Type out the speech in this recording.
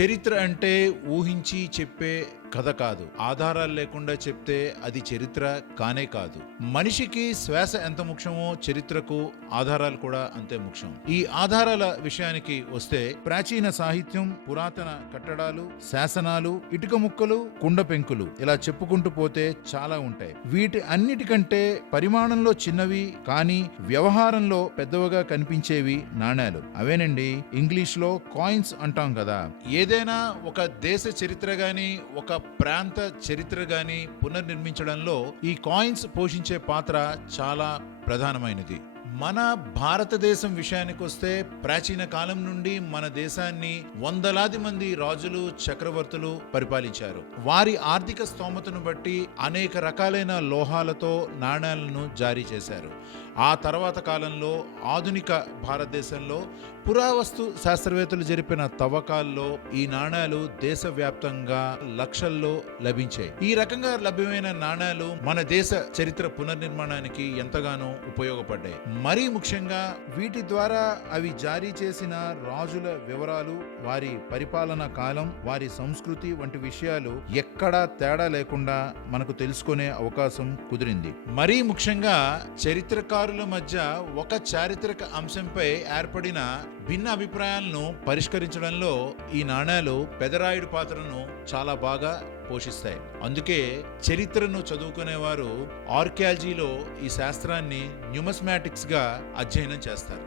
చరిత్ర అంటే ఊహించి చెప్పే కథ కాదు. ఆధారాలు లేకుండా చెప్తే అది చరిత్ర కానే కాదు. మనిషికి శ్వాస ఎంత ముఖ్యమో చరిత్రకు ఆధారాలు కూడా అంతే ముఖ్యం. ఈ ఆధారాల విషయానికి వస్తే ప్రాచీన సాహిత్యం, పురాతన కట్టడాలు, శాసనాలు, ఇటుక ముక్కలు, కుండ పెంకులు ఇలా చెప్పుకుంటూ పోతే చాలా ఉంటాయి. వీటి అన్నిటికంటే పరిమాణంలో చిన్నవి కానీ వ్యవహారంలో పెద్దవిగా కనిపించేవి నాణేలు. అవేనండి ఇంగ్లీష్ లో కాయిన్స్ అంటాం కదా. ఏదైనా ఒక దేశ చరిత్ర గాని, ఒక ప్రాంత చరిత్ర గాని పునర్నిర్మించడంలో ఈ కాయిన్స్ పోషించే పాత్ర చాలా ప్రధానమైనది. మన భారతదేశం విషయానికి వస్తే ప్రాచీన కాలం నుండి మన దేశాన్ని వందలాది మంది రాజులు, చక్రవర్తులు పరిపాలించారు. వారి ఆర్థిక స్తోమతను బట్టి అనేక రకాలైన లోహాలతో నాణేలను జారీ చేశారు. ఆ తర్వాత కాలంలో ఆధునిక భారతదేశంలో పురావస్తు శాస్త్రవేత్తలు జరిపిన తవ్వకాల్లో ఈ నాణేలు దేశవ్యాప్తంగా లక్షల్లో లభించాయి. ఈ రకంగా లభ్యమైన నాణేలు మన దేశ చరిత్ర పునర్నిర్మాణానికి ఎంతగానో ఉపయోగపడ్డాయి. మరీ ముఖ్యంగా వీటి ద్వారా అవి జారీ చేసిన రాజుల వివరాలు, వారి పరిపాలన కాలం, వారి సంస్కృతి వంటి విషయాలు ఎక్కడా తేడా లేకుండా మనకు తెలుసుకునే అవకాశం కుదిరింది. మరీ ముఖ్యంగా చరిత్రకారుల మధ్య ఒక చారిత్రక అంశంపై ఏర్పడిన భిన్న అభిప్రాయాలను పరిష్కరించడంలో ఈ నాణేలు పెదరాయుడు పాత్రను చాలా బాగా పోషిస్తాయి. అందుకే చరిత్రను చదువుకునేవారు ఆర్కియాలజీలో ఈ శాస్త్రాన్ని న్యూమస్మాటిక్స్ గా అధ్యయనం చేస్తారు.